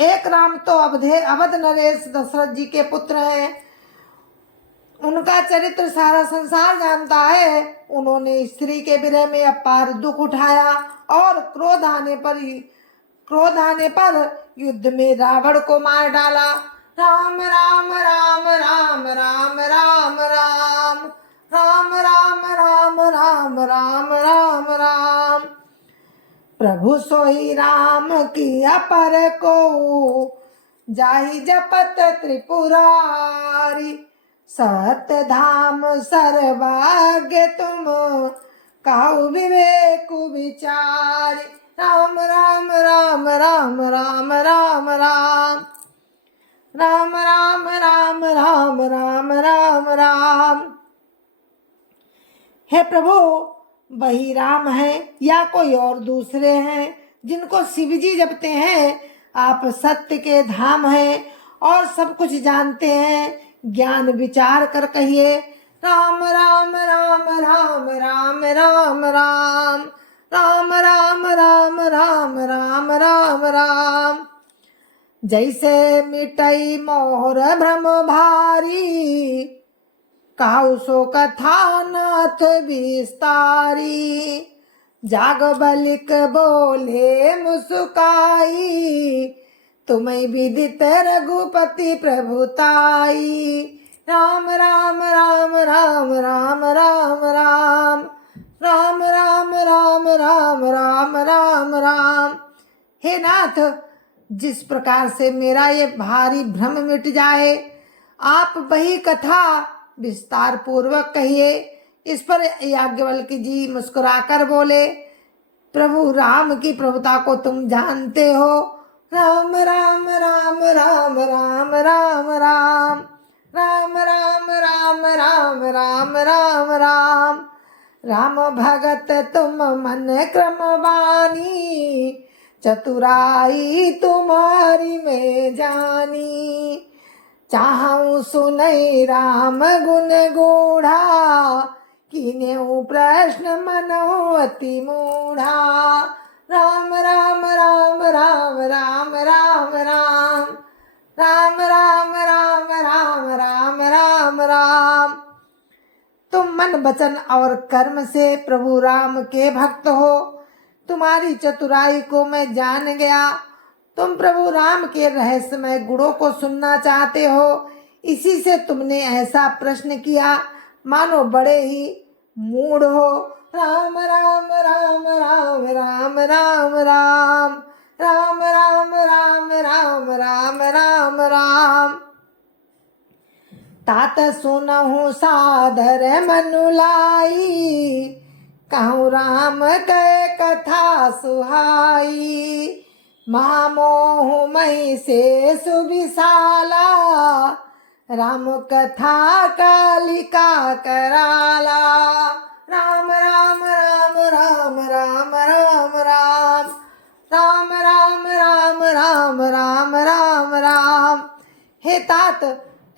एक राम तो अवध नरेश दशरथ जी के पुत्र हैं। उनका चरित्र सारा संसार जानता है। उन्होंने स्त्री के विरह में अपार दुख उठाया और क्रोध आने पर युद्ध में रावण को मार डाला। राम राम राम राम राम राम राम राम राम राम राम राम राम राम। प्रभु सोई राम की अपर को जाहि जपत त्रिपुरारी। सत्य धाम सर्वज्ञ तुम काहु विवेक विचारी। राम राम राम राम राम राम राम राम राम राम राम राम राम राम। हे प्रभु, वही राम है या कोई और दूसरे हैं जिनको शिव जी जपते हैं? आप सत्य के धाम हैं और सब कुछ जानते हैं। ज्ञान विचार कर कहिए। राम राम राम राम राम राम राम राम राम राम राम राम राम राम। जैसे मिटई मोर भ्रम भारी, काहु सो कथा नाथ विस्तारी। जाग बलिक बोले मुस्काई, तुम्हें विदित रघुपति प्रभुताई। राम राम राम राम राम राम राम राम राम राम राम राम राम राम। हे नाथ, जिस प्रकार से मेरा ये भारी भ्रम मिट जाए, आप वही कथा विस्तार पूर्वक कहिए। इस पर याज्ञवल्क्य जी मुस्कुराकर बोले, प्रभु राम की प्रभुता को तुम जानते हो। राम राम राम राम राम राम राम राम राम राम राम राम राम राम। राम भगत तुम मन क्रम बानी, चतुराई तुम्हारी मैं जानी। चाहूं सुनई राम गुण गूढ़ा, कीन्हु प्रश्न मनहु अति मूढ़ा। राम राम राम राम राम राम राम राम राम राम राम राम राम राम। तुम मन वचन और कर्म से प्रभु राम के भक्त हो। तुम्हारी चतुराई को मैं जान गया। तुम प्रभु राम के रहस्यमय गुणों को सुनना चाहते हो, इसी से तुमने ऐसा प्रश्न किया, मानो बड़े ही मूढ़ हो। राम राम राम राम राम राम राम राम राम राम राम राम राम राम। तात सुनहु सादर मनुलाई, कहूँ राम कै कथा सुहाई। महामोह मई से सुविशाला, राम कथा कालिका कराला। राम राम राम राम राम राम राम राम राम राम राम राम राम राम। हे तात,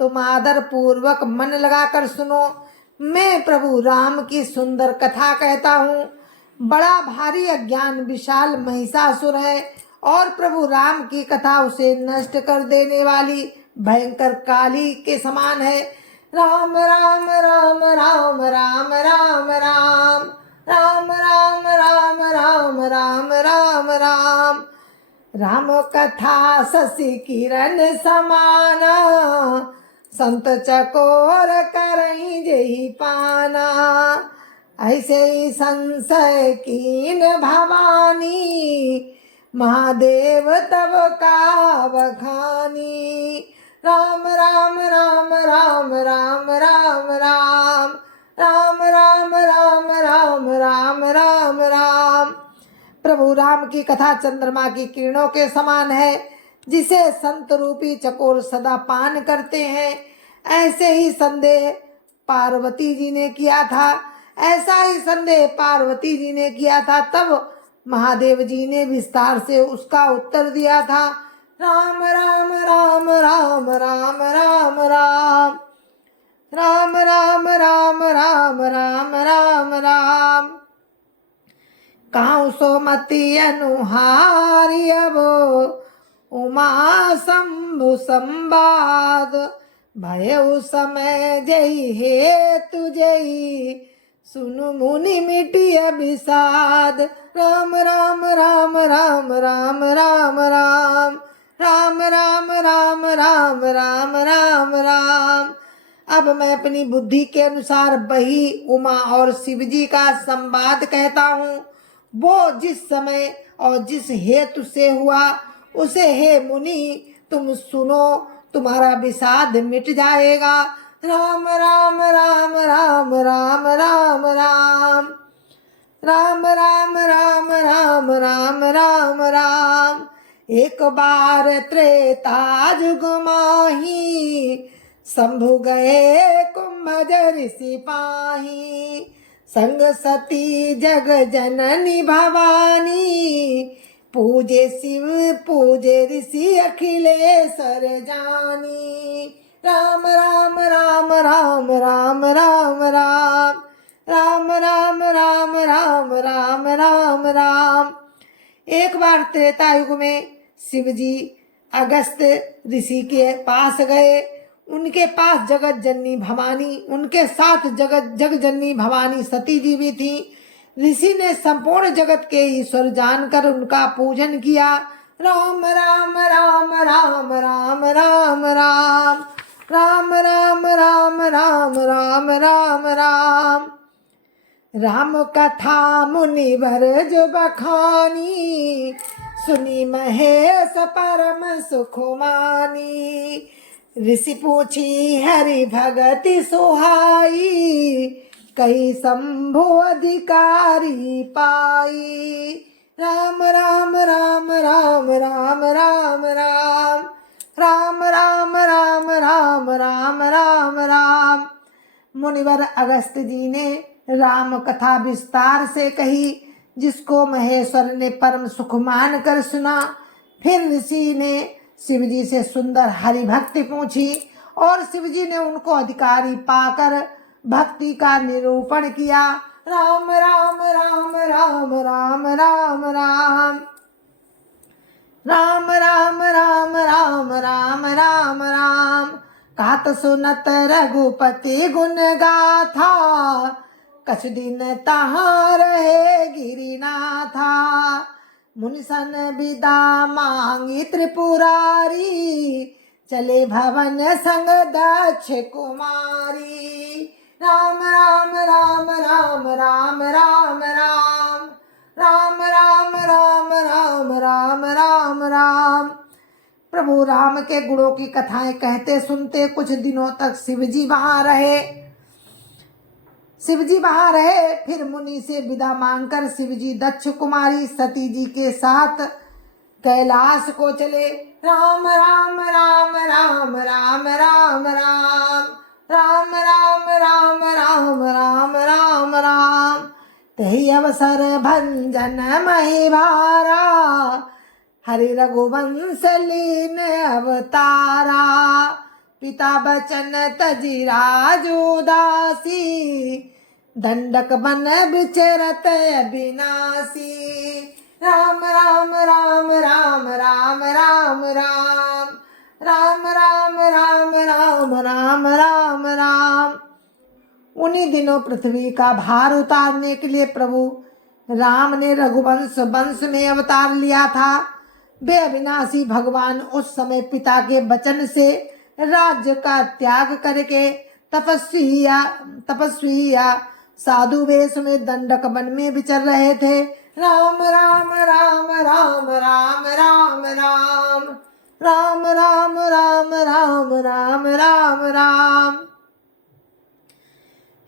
तुम आदर पूर्वक मन लगाकर सुनो। मैं प्रभु राम की सुंदर कथा कहता हूँ। बड़ा भारी अज्ञान विशाल महिषासुर है और प्रभु राम की कथा उसे नष्ट कर देने वाली भयंकर काली के समान है। राम राम राम राम राम राम राम राम राम राम राम राम राम राम। राम कथा शशि किरण समाना, संत चकोर करई जेहि पाना। ऐसे ही संशय कीन भवानी, महादेव तब का बखानी। राम राम राम राम राम राम राम राम राम राम राम राम राम राम। प्रभु राम की कथा चंद्रमा की किरणों के समान है, जिसे संत रूपी चकोर सदा पान करते हैं। ऐसे ही संदेह पार्वती जी ने किया था। ऐसा ही संदेह पार्वती जी ने किया था, तब महादेव जी ने विस्तार से उसका उत्तर दिया था। राम राम राम राम राम राम राम राम राम राम राम राम राम राम। काहु सो मति अनुहारी अब, उमा शंभु संवाद, भयउ समय जय हे तुझई, सुनु मुनि मिटिय विषाद। राम राम राम राम राम राम राम राम राम राम राम राम राम राम। अब मैं अपनी बुद्धि के अनुसार वही उमा और शिव जी का संवाद कहता हूँ। वो जिस समय और जिस हेतु से हुआ उसे हे मुनि तुम सुनो, तुम्हारा विषाद मिट जाएगा। राम राम राम राम राम राम राम राम राम राम राम राम राम राम। एक बार त्रेता जुग माही, शंभु गए कुंभज ऋषि पाही। संग सती जग जननी भवानी, पूजे शिव पूजे ऋषि अखिलेश्वर जानी। राम राम राम राम राम राम राम राम राम राम राम राम राम राम। एक बार त्रेता युग में शिव जी अगस्त ऋषि के पास गए। उनके पास जगत जननी भवानी, उनके साथ जग जननी भवानी सती जी भी थी। ऋषि ने संपूर्ण जगत के ईश्वर जानकर उनका पूजन किया। राम राम राम राम राम राम राम राम राम राम राम राम राम राम। राम कथा मुनि भरज बखानी, सुनी महेश परम सुख मानी। ऋषि पूछी हरि भगति सुहाई, कई शंभु अधिकारी पाई। राम राम राम राम राम राम राम राम राम राम राम राम राम राम। मुनिवर अगस्त जी ने राम कथा विस्तार से कही, जिसको महेश्वर ने परम सुख मान कर सुना। फिर ऋषि ने शिव जी से सुंदर हरि भक्ति पूछी और शिव जी ने उनको अधिकारी पाकर भक्ति का निरूपण किया। राम राम राम राम राम राम राम राम राम राम राम राम राम राम। कहत सुनत रघुपति गुण गाथा, कछ दिन तहाँ रहे गिरिनाथा। मुनिसन विदा मांगी त्रिपुरारी, चले भवन संग दक्ष कुमारी। राम राम राम राम राम राम राम राम राम राम राम राम राम राम। प्रभु राम के गुणों की कथाएं कहते सुनते कुछ दिनों तक शिवजी वहां रहे। फिर मुनि से विदा मांगकर शिवजी दक्ष कुमारी सती जी के साथ कैलाश को चले। राम राम राम राम राम राम राम राम राम राम राम राम राम राम। तही अवसर भंजन मही भारा, हरि रघुवंश लीन अवतारा। पिता बचन तजी राजो दासी, दंडक बन विचरत अविनाशी। राम राम राम राम राम राम राम राम राम राम राम राम राम राम। उन्हीं दिनों पृथ्वी का भार उतारने के लिए प्रभु राम ने रघुवंश वंश में अवतार लिया था। वे अविनाशी भगवान उस समय पिता के वचन से राज्य का त्याग करके तपस्वी या साधु वेश में दंडक वन में विचर रहे थे। राम राम राम राम राम राम राम राम राम राम राम राम राम राम।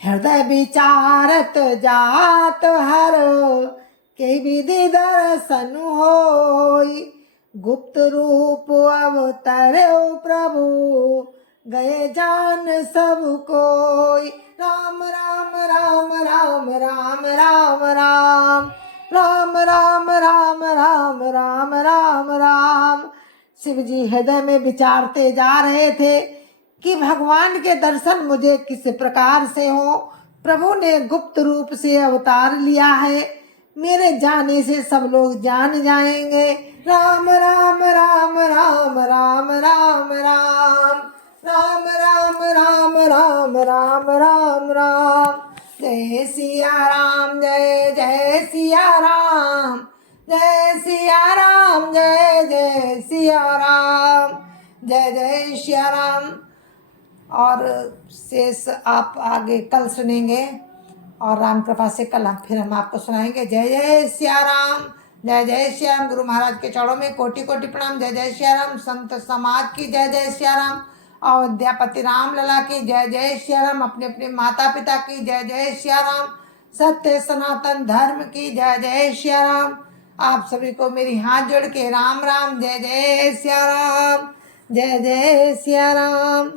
हृदय विचारत जात हर, के विधि दर्शन होई। गुप्त रूप अवतरे प्रभु, गए जान सब कोई। राम राम राम राम राम राम राम राम राम राम राम राम राम राम। शिव जी हृदय में विचारते जा रहे थे कि भगवान के दर्शन मुझे किस प्रकार से हो। प्रभु ने गुप्त रूप से अवतार लिया है, मेरे जाने से सब लोग जान जाएंगे। राम राम राम राम राम राम राम राम राम राम राम राम राम राम जय सिया राम जय जय सिया राम जय सिया राम जय जय सिया राम जय जय सिया राम। और शेष आप आगे कल सुनेंगे और राम कृपा से कल फिर हम आपको सुनाएंगे। जय जय सिया राम जय जय श्री राम। गुरु महाराज के चरणों में कोटि कोटि प्रणाम। जय जय श्री राम। संत समाज की जय जय श्री राम। अयोध्यापति राम लला की जय जय श्री राम। अपने अपने माता पिता की जय जय श्री राम। सत्य सनातन धर्म की जय जय श्री राम। आप सभी को मेरी हाथ जोड़ के राम राम जय जय श्री राम जय जय श्री राम।